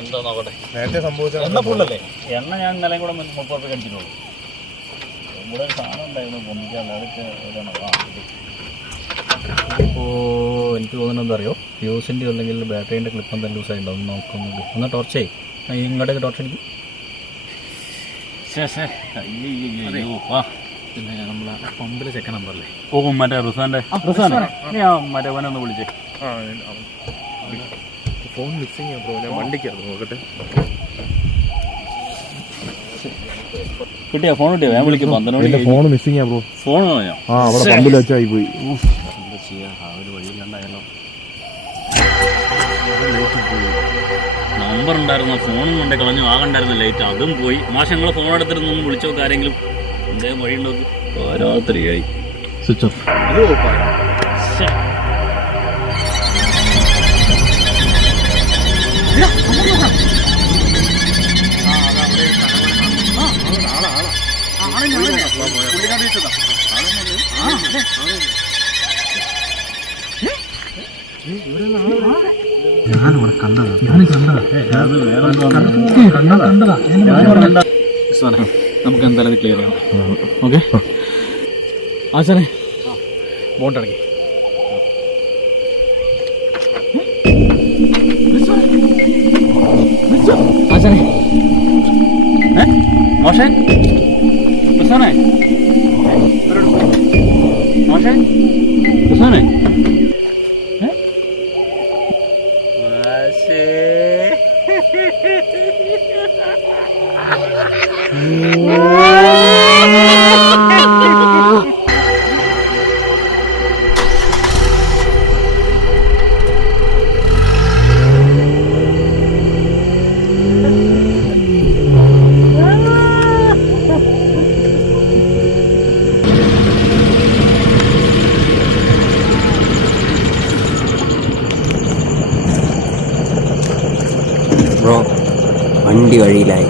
എന്താ നോക്കട്ടെ. നേരത്തെ സംഭവിച്ച എണ്ണ ഫുള്ളല്ലേ? എണ്ണ ഞാൻ ഇന്നലെ കൂടെ 30 രൂപ അടിച്ചിട്ടുള്ളൂ. ഇവിടെ ഒരു സാധനം ഉണ്ടായിരുന്നു പൊന്നിക്കാനുള്ള, അതൊക്കെ ഇപ്പോൾ എനിക്ക് തോന്നുന്നത് എന്താ അറിയോ, ഫ്യൂസിൻ്റെ അല്ലെങ്കിൽ ബാറ്ററീൻ്റെ ക്ലിപ്പ് എന്തായാലും ലൂസ് ആയിട്ടുണ്ടോ ഒന്ന് നോക്കുന്നത്. ഒന്ന് ടോർച്ച് ചെയ്യും, ഇങ്ങോട്ടേക്ക് ടോർച്ച് അടിക്കും. പിന്നെ നമ്മളെ പമ്പിലെ ചെക്കൻ നമ്പറല്ലേ? ഓ മറ്റേ റിസാനെ ഞാൻ മറ്റേ അവനൊന്ന് വിളിച്ചേ. ഫോൺ മിസ്സിങ് ബ്രോ, ഞാൻ വണ്ടിക്കകത്ത് നോക്കട്ടെ. കിട്ടിയാ ഫോൺ കിട്ടിയാ ഞാൻ വിളിക്കും. 12 മണിക്ക് ഫോൺ മിസ്സിങ് ബ്രോ. ഫോൺ ഞാൻ അവിടെ പമ്പിൽ വെച്ചായി പോയി. എന്താ ചെയ്യാ, ആ ഒരു വഴിയിലുണ്ടായല്ലോ. നമ്പർ ഉണ്ടായിരുന്നു, ഫോണും കൊണ്ടേ കളഞ്ഞു. ആകണ്ടായിരുന്നു ലൈറ്റ്, അതും പോയി. മാഷ് ഞങ്ങളെ ഫോൺ എടുത്തിരുന്നൊന്ന് വിളിച്ചോ, ആരെങ്കിലും എന്തേലും വഴി ഉണ്ടോക്ക്. രാത്രിയായി, സ്വിച്ച് ഓഫ്. ഞാനിവിടെ കണ്ടതാ. നമുക്ക് എന്തായാലും ക്ലിയർ ചെയ്യണം. ഓക്കെ ആശാനെ, ബോണ്ടടങ്ങി. ആശാനെ, മോശേ പ്രസാനെ, മോശേ പ്രസാനെ, ബ്രോ വണ്ടി വഴിയിലായി.